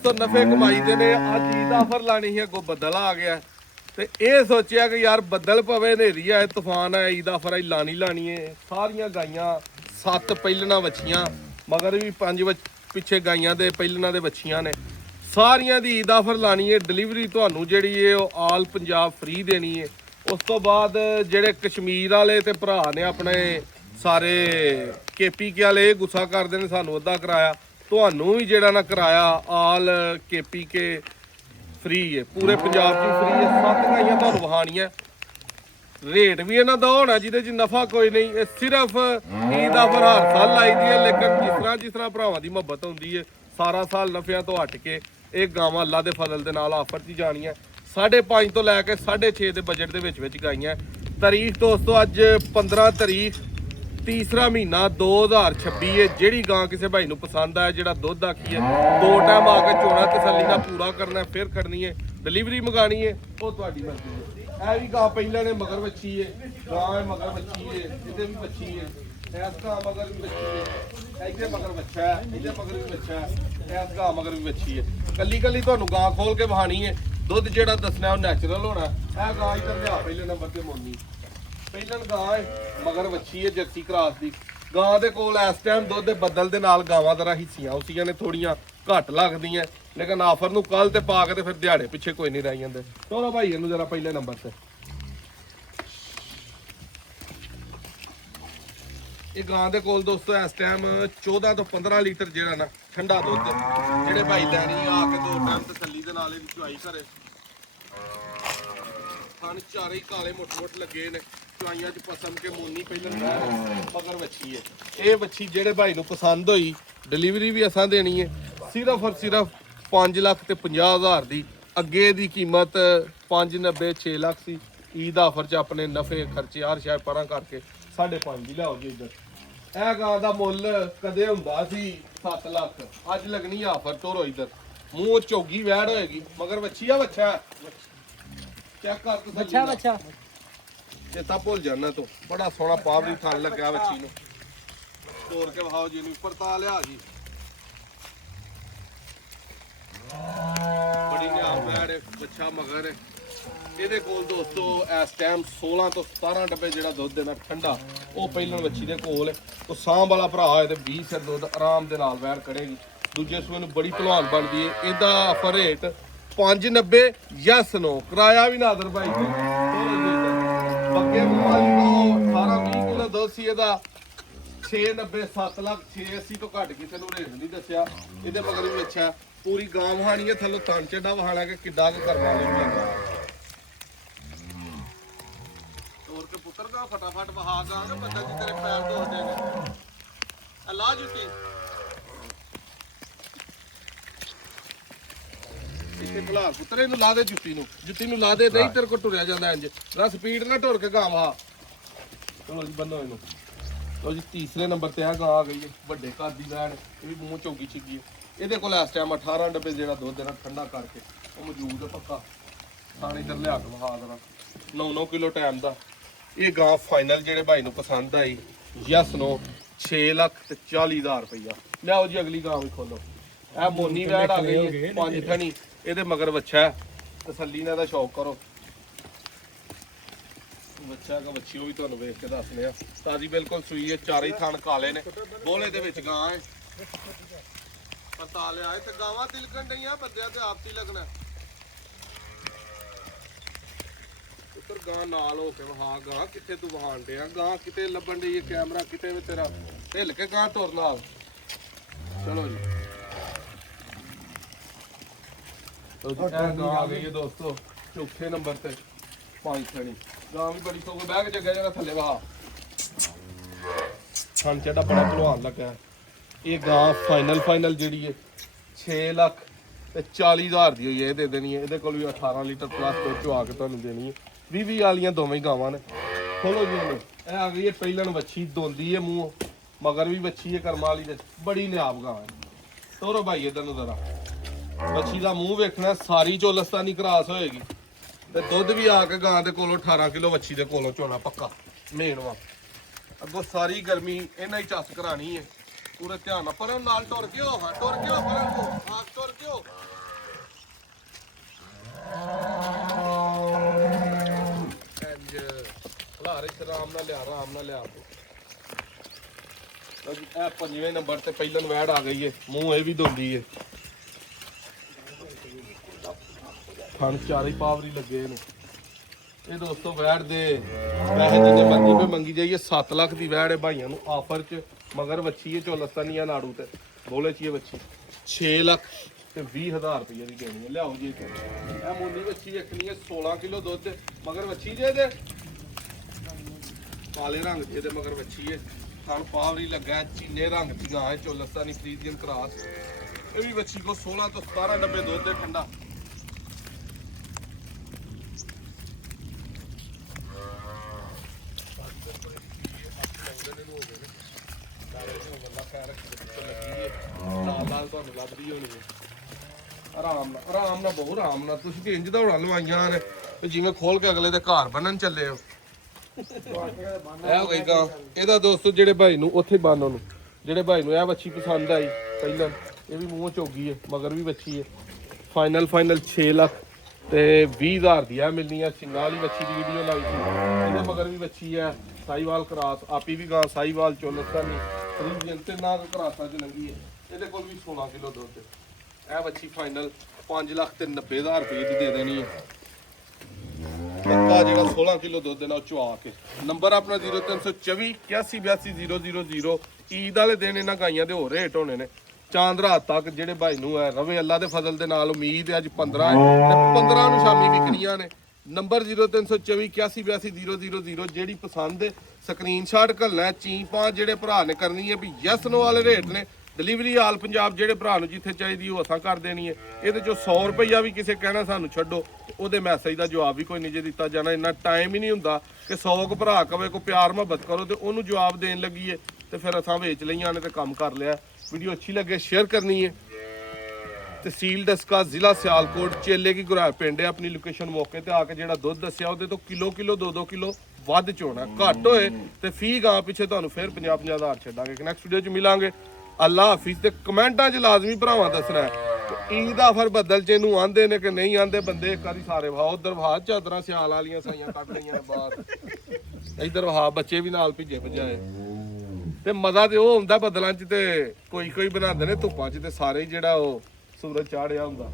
तो नफे कमाई दे ने अज ईद आफर लानी है अगों बदल आ गया ते ये सोचिया कि यार बदल पवे नेरी आए तूफान है ईद आफर आई लानी है सारियां गाइयां 7 पहिलना बच्चियां मगर भी 5 पिछे गाइयां दे पहिलना दे बच्चियां ने सारियां दी ईद आफर लानी है डिलीवरी तुहानू जिहड़ी है आल पंजाब फ्री देनी है। उस तो बाद जिहड़े कश्मीर वाले ते भरा ने अपने सारे केपी के वाले गुस्सा करदे ने सानू अद्धा कराया ਤੁਹਾਨੂੰ ਵੀ ਜਿਹੜਾ ਨਾ ਕਿਰਾਇਆ ਆਲ ਕੇਪੀ ਕੇ ਫ੍ਰੀ ਹੈ ਪੂਰੇ ਪੰਜਾਬ 'ਚ ਫ੍ਰੀ ਹੈ। 7 ਗਾਈਆਂ ਤੁਹਾਨੂੰ ਵਹਾਣੀਆਂ ਰੇਟ ਵੀ ਇਹਨਾਂ ਦਾ ਹੋਣਾ ਜਿਹਦੇ 'ਚ ਨਫਾ ਕੋਈ ਨਹੀਂ। ਇਹ ਸਿਰਫ ਈਦ ਆਫਰ ਹਰ ਸਾਲ ਲਾਈ ਦੀ ਹੈ ਲੇਕਿਨ ਜਿਸ ਤਰ੍ਹਾਂ ਭਰਾਵਾਂ ਦੀ ਮੁਹੱਬਤ ਹੁੰਦੀ ਹੈ ਸਾਰਾ ਸਾਲ ਨਫਿਆਂ ਤੋਂ ਹਟ ਕੇ ਇਹ ਗਾਵਾਂ ਅੱਲਾ ਦੇ ਫਜ਼ਲ ਦੇ ਨਾਲ ਆਫਰ 'ਚ ਜਾਣੀਆਂ 5.5 ਤੋਂ ਲੈ ਕੇ 6.5 ਦੇ ਬਜਟ ਦੇ ਵਿੱਚ ਗਾਈਆਂ। ਤਾਰੀਖ ਦੋਸਤੋ ਅੱਜ 15 ਤਾਰੀਖ तीसरा महीना 2026 है। ਜਿਹੜੀ ਗਾਂ ਕਿਸੇ ਭਾਈ ਨੂੰ ਪਸੰਦ ਆਇਆ ਜਿਹੜਾ ਦੁੱਧ ਆਖੀ ਹੈ 2 ਟਾਈਮ ਆ ਕੇ ਚੋਣਾ ਤਸੱਲੀ ਨਾਲ ਪੂਰਾ ਕਰਨਾ ਫਿਰ ਖੜਨੀ ਹੈ ਡਿਲੀਵਰੀ ਮੰਗਾਣੀ ਹੈ ਉਹ ਤੁਹਾਡੀ ਮਰਜ਼ੀ ਹੈ। ਇਹ ਵੀ ਗਾਂ ਪਹਿਲਾਂ ਨੇ ਮਗਰ ਵੱਛੀ ਹੈ ਗਾਂ ਮਗਰ ਵੱਛੀ ਹੈ ਇਹਦੇ ਵੀ ਵੱਛੀ ਹੈ ਇਸ ਗਾਂ ਮਗਰ ਵੀ ਵੱਛੀ ਹੈ ਇਹਦੇ ਮਗਰ ਵੱਛਾ ਹੈ ਇਹਦੇ ਮਗਰ ਵੀ ਵੱਛਾ ਹੈ ਇਸ ਗਾਂ ਮਗਰ ਵੀ ਵੱਛੀ ਹੈ। ਕੱਲੀ ਤੁਹਾਨੂੰ ਗਾਂ ਖੋਲ ਕੇ ਵਹਾਣੀ ਹੈ ਦੁੱਧ ਜਿਹੜਾ ਦੱਸਣਾ ਉਹ ਨੈਚੁਰਲ ਹੋਣਾ। ਇਹ ਗਾਂ ਇੱਧਰ ਲਿਆ ਪਹਿਲੇ ਨੰਬਰ ਤੇ ਮੋਨੀ ਪਹਿਲਣ ਗਾਂ ਹੈ ਮਗਰ ਵੱਛੀ ਹੈ ਜਰਸੀ ਕਰਾਸ ਦੀ ਗਾਂ ਦੇ ਕੋਲ ਇਸ ਟਾਈਮ ਦੁੱਧ ਦੇ ਬੱਦਲ ਦੇ ਨਾਲ ਗਾਵਾਂ ਦਾ ਹਿੱਸੀਆਂ ਉਸੀਆਂ ਨੇ ਥੋੜੀਆਂ ਘੱਟ ਲੱਗਦੀਆਂ ਲੇਕਿਨ ਆਫਰ ਨੂੰ ਕੱਲ ਤੇ ਪਾ ਕੇ ਤੇ ਫਿਰ ਦਿਹਾੜੇ ਪਿੱਛੇ ਕੋਈ ਨਹੀਂ ਰਹਿ ਜਾਂਦੇ। ਚਲੋ ਭਾਈ ਇਹਨੂੰ ਜਰਾ ਪਹਿਲੇ ਨੰਬਰ ਤੇ ਇਹ ਗਾਂ ਦੇ ਕੋਲ ਦੋਸਤੋ ਇਸ ਟਾਈਮ 14 ਤੋਂ 15 ਲੀਟਰ ਜਿਹੜਾ ਨਾ ਠੰਡਾ ਦੁੱਧ ਜਿਹੜੇ ਭਾਈ ਲੈਣੀ ਆ ਕੇ 2 ਟਾਈਮ ਤਸੱਲੀ ਦੇ ਨਾਲ ਇਹਦੀ ਚੁਆਈ ਕਰੇ। ਥਣ ਚਾਰੇ ਹੀ ਕਾਲੇ ਮੋਟ ਲੱਗੇ ਨੇ ਚੁਆਈਆਂ 'ਚ ਪਸੰਦ ਕੇ ਮੋਨੀ ਪਹਿਲਾਂ ਮਗਰ ਵੱਛੀ ਹੈ। ਇਹ ਵੱਛੀ ਜਿਹੜੇ ਭਾਈ ਨੂੰ ਪਸੰਦ ਹੋਈ ਡਿਲੀਵਰੀ ਵੀ ਅਸਾਂ ਦੇਣੀ ਹੈ ਸਿਰਫ ਔਰ ਸਿਰਫ 5 ਲੱਖ ਤੇ 50,000 ਦੀ। ਅੱਗੇ ਦੀ ਕੀਮਤ 590 6 ਲੱਖ ਸੀ ਈਦ ਆਫਰ 'ਚ ਆਪਣੇ ਨਫੇ ਖਰਚੇ ਹਰ ਸ਼ਾਇਦ ਪਰਾਂ ਕਰਕੇ 5.5 ਦੀ ਲਿਆਓ ਜੀ ਇੱਧਰ। ਇਹ ਗਾਂ ਦਾ ਮੁੱਲ ਕਦੇ ਹੁੰਦਾ ਸੀ 7 ਲੱਖ ਅੱਜ ਲੱਗਣੀ ਆਫਰ ਤੋਰੋ ਇੱਧਰ ਮੂੰਹ ਝੋਗੀ ਵੈੜ ਹੋਏਗੀ ਮਗਰ ਵੱਛੀ ਆ ਵੱਛਾ ਚੈੱਕ ਕਰ ਤੂੰ ਬੱਚਾ ਚੇਤਾ ਭੁੱਲ ਜਾਣਾ ਤੂੰ ਬੜਾ ਸੋਹਣਾ ਪਾਵਰੀ ਥਣ ਲੱਗਿਆ ਬੱਚੀ ਨੂੰ ਤੋੜ ਕੇ ਵਹਾਓ ਜੀ ਨੂੰ ਉੱਪਰ ਤਾ ਲਿਆ ਜੀ ਬੜੀ ਨਿਆਮ ਬੈੜ ਬੱਚਾ ਮਗਰ ਇਹਦੇ ਕੋਲ ਦੋਸਤੋ ਇਸ ਟਾਈਮ 16 ਤੋਂ 17 ਡੱਬੇ ਜਿਹੜਾ ਦੁੱਧ ਦੇਣਾ ਠੰਡਾ ਉਹ ਪਹਿਲਾਂ ਬੱਚੀ ਦੇ ਕੋਲ ਉਹ ਸਾਂਭ ਵਾਲਾ ਭਰਾ ਹੋਏ ਤੇ 20 ਸਿਰ ਦੁੱਧ ਆਰਾਮ ਦੇ ਨਾਲ ਵੈਰ ਕਰੇਗੀ। ਦੂਜੇ ਸੂਏ ਨੂੰ ਬੜੀ ਭਲਵਾਨ ਬਣਦੀ ਹੈ। ਇਹਦਾ ਆਫਰ ਰੇਟ 590 ਯਸ ਨੋ ਕਿਰਾਇਆ ਵੀ ਨਾਦਰ ਭਾਈ ਬੱਗੇ ਬਿਮਾਰੀ ਤੋਂ 18-20 ਕਿਲੋ ਦੁੱਧ ਸੀ ਇਹਦਾ 690 7 ਲੱਖ 680 ਤੋਂ ਘੱਟ ਕਿਸੇ ਨੂੰ ਰੇਟ ਨਹੀਂ ਦੱਸਿਆ। ਇਹਦੇ ਮਗਰ ਵੀ ਅੱਛਾ ਪੂਰੀ ਗਾਂ ਵਹਾਣੀ ਹੈ ਥੱਲੋਂ ਤਣ ਚੱਡਾ ਵਹਾਣਾ ਕਿ ਕਿੱਡਾ ਕੁ ਕਰਨਾ ਨਹੀਂ ਲੱਗਦਾ ਤੋਰ ਕੇ ਪੁੱਤਰ ਦਾ ਫਟਾਫਟ ਵਹਾ ਗਾ ਕਿ ਬੰਦਾ ਜੀ ਤੇਰੇ ਪੈਰ ਧੋਦੇ ਨੇ ਅੱਲਾ ਜੁੱਤੀ ਇੱਥੇ ਭਲਾ ਪੁੱਤਰ ਇਹਨੂੰ ਲਾ ਦੇ ਜੁੱਤੀ ਨੂੰ ਲਾ ਦੇ ਨਹੀਂ ਤੇਰੇ ਕੋ ਟੁਰਿਆ ਜਾਂਦਾ ਇੰਜ ਰਾ ਸਪੀਡ ਨਾਲ ਟੁਰ ਕੇ ਗਾਵਾ। ਚਲੋ ਜੀ ਬੰਨੋ ਇਹਨੂੰ। ਲੋ ਜੀ ਤੀਸਰੇ ਨੰਬਰ ਤੇ ਆ ਗਾਂ ਆ ਗਈ ਹੈ ਵੱਡੇ ਘਰ ਦੀ ਵੈਣ ਇਹ ਵੀ ਮੂੰਹ ਚੌਗੀ ਛਿੱਗੀ ਹੈ। ਇਹਦੇ ਕੋਲ ਇਸ ਟਾਈਮ 18 ਡੱਬੇ ਜਿਹੜਾ ਦੁੱਧ ਦੇਣਾ ਠੰਡਾ ਕਰਕੇ ਉਹ ਮੌਜੂਦ ਹੈ ਪੱਕਾ ਥਾਣੇ ਇੱਧਰ ਲਿਆ ਕੇ ਵਹਾ ਦੇਣਾ 9-9 ਕਿਲੋ ਟਾਈਮ ਦਾ। ਇਹ ਗਾਂ ਫਾਈਨਲ ਜਿਹੜੇ ਭਾਈ ਨੂੰ ਪਸੰਦ ਆਈ ਯਸ ਨੋ 6 ਲੱਖ ਤੇ 40,000 ਰੁਪਈਆ। ਲਿਆਓ ਜੀ ਅਗਲੀ ਗਾਂ ਵੀ ਖੋਲੋ। ਇਹ ਮੋਨੀ ਵੈੜ ਆ ਗਈ ਹੈ 5 ਥਣੀ ਇਹਦੇ ਮਗਰ ਵੱਛਾ ਤਸੱਲੀ ਨਾਲ ਦਾ ਸ਼ੌਕ ਕਰੋ ਬੱਚਾ ਕਾ ਬੱਚੀ ਉਹ ਵੀ ਤੁਹਾਨੂੰ ਵੇਖ ਕੇ ਦੱਸਨੇ ਆ ਤਾਜ਼ੀ ਬਿਲਕੁਲ ਸੂਈ ਹੈ ਚਾਰੇ ਥਣ ਕਾਲੇ ਨੇ ਬੋਲੇ ਦੇ ਵਿੱਚ ਗਾਂ ਹੈ ਪਤਾ ਲਿਆ ਤੇ ਗਾਵਾਂ ਤਿਲਕਣ ਡਈਆਂ ਬੰਦਿਆਂ ਤੇ ਆਪਤੀ ਲੱਗਣਾ ਉੱਤਰ ਗਾਂ ਨਾਲ ਹੋ ਕੇ ਵਹਾ ਗਾਂ ਕਿੱਥੇ ਤੂੰ ਵਹਾਣ ਡਿਆ ਗਾਂ ਕਿਤੇ ਲੱਭਣ ਡਈ ਹੈ ਕੈਮਰਾ ਕਿਤੇ ਵੀ ਤੇਰਾ ਹਿੱਲ ਕੇ ਗਾਂ ਤੁਰ ਨਾਲ। ਚਲੋ ਜੀ ਗਾਂ ਆ ਗਈ ਹੈ ਦੋਸਤੋ ਚੌਥੇ ਨੰਬਰ ਤੇ 5 ਥਣੀ ਗਾਂ ਵੀ ਬੜੀ ਸੋਗ ਬਹਿ ਕੇ ਜੱਗਾ ਜਰਾ ਥੱਲੇ ਵਹਾ ਥਣ ਚੱਡਾ ਬੜਾ ਭਲਵਾਨ ਲੱਗਾ। ਇਹ ਗਾਂ ਫਾਈਨਲ ਜਿਹੜੀ ਹੈ 6 ਲੱਖ ਤੇ 40,000 ਦੀ ਹੋਈ ਹੈ ਇਹ ਦੇ ਦੇਣੀ ਹੈ। ਇਹਦੇ ਕੋਲ ਵੀ 18 ਲੀਟਰ ਪਲੱਸ ਦੁੱਧ ਚੋ ਆ ਕੇ ਤੁਹਾਨੂੰ ਦੇਣੀ ਹੈ 20 ਵਾਲੀਆਂ ਦੋਵੇਂ ਹੀ ਗਾਵਾਂ ਨੇ। ਖੋਲੋ ਜੀ ਇਹਨੂੰ ਇਹ ਆ ਗਈ ਹੈ ਪਹਿਲਣ ਵੱਛੀ ਦੋਂਦੀ ਹੈ ਮੂੰਹ ਮਗਰ ਵੀ ਵੱਛੀ ਹੈ ਕਰਮਾਂ ਵਾਲੀ ਦੇ ਬੜੀ ਨਿਆਬ ਗਾਂ ਹੈ। ਤੋਰੋ ਭਾਈ ਇੱਧਰ ਨੂੰ ਜ਼ਰਾ ਵੱਛੀ ਦਾ ਮੂੰਹ ਵੇਖਣਾ ਸਾਰੀ ਚੋਲਸਤਾਨੀ ਕਰਾਸ ਹੋਏਗੀ ਤੇ ਦੁੱਧ ਵੀ ਆ ਕੇ ਗਾਂ ਦੇ ਕੋਲੋਂ 18 ਕਿਲੋ ਵੱਛੀ ਦੇ ਕੋਲੋਂ ਚੋਣਾ ਪੱਕਾ ਮੇਨ ਵਾ। ਅੱਗੋਂ ਸਾਰੀ ਗਰਮੀ ਇਹਨਾਂ ਹੀ ਚੱਸ ਕਰਾਣੀ ਹੈ ਪੂਰੇ ਧਿਆਨ ਨਾਲ ਪਰ ਨਾਲ ਟੁਰ ਗਿਓ ਪਰ ਨੂੰ ਤੁਰ ਗਿਓ ਘਰ ਇੱਥੇ ਆਰਾਮ ਨਾਲ ਲਿਆ ਇਹ 5ਵੇਂ ਨੰਬਰ ਤੇ ਪਹਿਲਨ ਵੈੜ ਆ ਗਈ ਏ ਮੂੰਹ ਇਹ ਵੀ ਧੁੰਦੀ ਏ ਖਾਣ ਚਾਰੇ ਪਾਵਰੀ ਲੱਗੇ ਨੇ ਇਹ ਦੋਸਤੋ ਵੈੜ ਦੇ ਪੈਸੇ ਜਿੰਨੇ ਮਰਜ਼ੀ ਪੇ ਮੰਗੀ ਜਾਈਏ 7 ਲੱਖ ਦੀ ਵੈੜ ਹੈ ਭਾਈਆਂ ਨੂੰ ਆਫਰ 'ਚ ਮਗਰ ਵੱਛੀ ਹੈ ਚੋਲਸਤਾਨੀਆ ਨਾੜੂ ਤੇ ਬੋਲੇ ਚੀਏ ਵੱਛੀ 6 ਲੱਖ ਤੇ 20,000 ਰੁਪਏ ਦੀ ਦੇਣੀ ਹੈ ਲਿਆਓ ਜੀ ਇਹ ਮੋਨੀ ਵੱਛੀ ਵੇਖਣੀ ਹੈ 16 ਕਿਲੋ ਦੁੱਧ ਮਗਰ ਵੱਛੀ ਜੇ ਇਹਦੇ ਕਾਲੇ ਰੰਗ ਦੀ ਇਹਦੇ ਮਗਰ ਵੱਛੀ ਹੈ ਖਾਣ ਪਾਵਰੀ ਲੱਗਾ ਚੀਨੇ ਰੰਗ ਦੀ ਗਾਂ ਹੈ ਚੋਲਸਤਾਨੀ ਫਰੀਜ਼ੀਅਨ ਕਰਾਸ ਇਹ ਵੀ ਵੱਛੀ ਕੋ 16 ਤੋਂ 17 ਡੱਬੇ ਦੁੱਧ ਦੇ ਠੰਡਾ ਤੁਹਾਨੂੰ ਲੱਭਦੀ ਹੋਣੀ ਹੈ ਆਰਾਮ ਨਾਲ ਬਹੁਤ ਆਰਾਮ ਨਾਲ ਤੁਸੀਂ ਕਿ ਇੰਜ ਦੌੜਾਂ ਲਵਾਈਆਂ ਨੇ ਤੇ ਜਿਵੇਂ ਖੋਲ ਕੇ ਅਗਲੇ ਦੇ ਘਰ ਬੰਨਣ ਚੱਲੇ ਹੋ ਇਹ ਹੋ ਗਈ ਗਾਂ ਇਹਦਾ ਦੋਸਤੋ ਜਿਹੜੇ ਭਾਈ ਨੂੰ ਉੱਥੇ ਬੰਨ ਉਹਨੂੰ ਜਿਹੜੇ ਭਾਈ ਨੂੰ ਇਹ ਵੱਛੀ ਪਸੰਦ ਆਈ ਪਹਿਲਾਂ ਇਹ ਵੀ ਮੂੰਹ ਚੋਗੀ ਹੈ ਮਗਰ ਵੀ ਵੱਛੀ ਹੈ ਫਾਈਨਲ 6 ਲੱਖ ਤੇ 20,000 ਦੀ ਆ ਮਿਲਣੀ ਆ ਸਿੰਘਾਂ ਵਾਲੀ ਵੱਛੀ ਦੀ ਵੀਡੀਓ ਲਾਈ ਸੀ ਇਹਦੇ ਮਗਰ ਵੀ ਵੱਛੀ ਹੈ ਸਾਈਵਾਲ ਕਰਾਸ ਆਪੀ ਵੀ ਗਾਂ ਸਾਈਵਾਲ ਚੋਲਸਤਾਨੀ ਫਰੀਜ਼ੀਅਨ ਤੇ ਨਾ ਕਰਾਸਾਂ ਚ ਲੰਗੀ ਹੈ ਇਹਦੇ ਕੋਲ ਵੀ 16 ਕਿਲੋ ਦੁੱਧ ਇਹ ਵੱਛੀ ਫਾਈਨਲ 5 ਲੱਖ ਤੇ 90,000 ਰੁਪਏ ਦੀ ਦੇ ਦੇਣੀ ਹੈ ਪੱਕਾ ਜਿਹੜਾ 16 ਕਿਲੋ ਦੁੱਧ ਨਾਲ ਚੁਆ ਕੇ ਨੰਬਰ ਆਪਣਾ 0324 81820000 ਈਦ ਵਾਲੇ ਦਿਨ ਇਹਨਾਂ ਗਾਈਆਂ ਦੇ ਹੋਰ ਰੇਟ ਹੋਣੇ ਨੇ ਚਾਂਦ ਰਾਤ ਤੱਕ ਜਿਹੜੇ ਭਾਈ ਨੂੰ ਹੈ ਰਵੇ ਅੱਲਾ ਦੇ ਫਜ਼ਲ ਦੇ ਨਾਲ ਉਮੀਦ ਹੈ ਅੱਜ 15 ਹੈ ਤੇ 15 ਨੂੰ ਸ਼ਾਮੀ ਵਿਕਣੀਆਂ ਨੇ ਨੰਬਰ 0324 81820000 ਜਿਹੜੀ ਪਸੰਦ ਹੈ ਸਕਰੀਨਸ਼ਾਟ ਘੱਲਣਾ ਚੀਪਾਂ ਜਿਹੜੇ ਭਰਾ ਨੇ ਕਰਨੀ ਹੈ ਵੀ ਯੈਸ ਨੋ ਵਾਲੇ ਰੇਟ ਨੇ ਡਿਲੀਵਰੀ ਆਲ ਪੰਜਾਬ ਜਿਹੜੇ ਭਰਾ ਨੂੰ ਜਿੱਥੇ ਚਾਹੀਦੀ ਉਹ ਅਸਾਂ ਕਰ ਦੇਣੀ ਹੈ ਇਹਦੇ ਚੋਂ 100 ਰੁਪਈਆ ਵੀ ਕਿਸੇ ਕਹਿਣਾ ਸਾਨੂੰ ਛੱਡੋ ਉਹਦੇ ਮੈਸੇਜ ਦਾ ਜਵਾਬ ਵੀ ਕੋਈ ਨਹੀਂ ਜੇ ਦਿੱਤਾ ਜਾਣਾ ਇੰਨਾ ਟਾਈਮ ਹੀ ਨਹੀਂ ਹੁੰਦਾ ਕਿ 100 ਕੁ ਭਰਾ ਕਵੇ ਕੋ ਪਿਆਰ ਮੁਹੱਬਤ ਕਰੋ ਤੇ ਉਹਨੂੰ ਜਵਾਬ ਦੇਣ ਲੱਗੀਏ ਤੇ ਫਿਰ ਅਸਾਂ ਵੇਚ ਲਈਆਂ ਨੇ ਤੇ ਕੰਮ ਕਰ ਲਿਆ ਵੀਡੀਓ ਅੱਛੀ ਲੱਗੇ ਸ਼ੇਅਰ ਕਰਨੀ ਹੈ ਤਹਿਸੀਲ ਦਸਕਾ ਜ਼ਿਲ੍ਹਾ ਸਿਆਲਕੋਟ ਚੇਲੇ ਕੀ ਗੁਰਾ ਪਿੰਡ ਹੈ ਆਪਣੀ ਲੋਕੇਸ਼ਨ ਮੌਕੇ ਤੇ ਆ ਕੇ ਜਿਹੜਾ ਦੁੱਧ ਦੱਸਿਆ ਉਹਦੇ ਤੋਂ ਕਿਲੋ 2-2 ਕਿਲੋ ਵੱਧ ਚੋਣਾ ਘੱਟ ਹੋਏ ਤੇ ਫੀ ਗਾਂ ਪਿੱਛੇ ਤੁਹਾਨੂੰ ਫਿਰ 50,000 ਛੱਡਾਂਗੇ ਨੈਕਸਟ ਵੀਡੀਓ 'ਚ ਮਿਲਾਂਗੇ ਅੱਲਾ ਹਾਫਿਜ਼ ਤੇ ਕਮੈਂਟਾਂ 'ਚ ਲਾਜ਼ਮੀ ਭਰਾਵਾਂ ਦੱਸਣਾ ਈਦ ਦਾ ਫਿਰ ਬਦਲ ਚ ਇਹਨੂੰ ਆਂਦੇ ਨੇ ਕਿ ਨਹੀਂ ਆਂਦੇ ਬੰਦੇ ਇੱਕ ਵਾਰੀ ਸਾਰੇ ਵਹਾ ਉਧਰ ਵਹਾ ਚਾਦਰਾਂ ਸਿਆਲ ਵਾਲੀਆਂ ਸਾਈਆਂ ਕੱਢ ਲਈਆਂ ਨੇ ਬਾਹਰ ਇਧਰ ਵਹਾ ਬੱਚੇ ਵੀ ਨਾਲ ਭਿੱਜੇ ਭਜਾਏ ਤੇ ਮਜ਼ਾ ਤੇ ਉਹ ਹੁੰਦਾ ਬਦਲਾਂ 'ਚ ਤੇ ਕੋਈ ਬਣਾਉਂਦੇ ਨੇ ਧੁੱਪਾਂ 'ਚ ਤੇ ਸਾਰੇ ਜਿਹੜਾ ਉਹ ਸੂਰਜ ਚਾੜਿਆ ਹੁੰਦਾ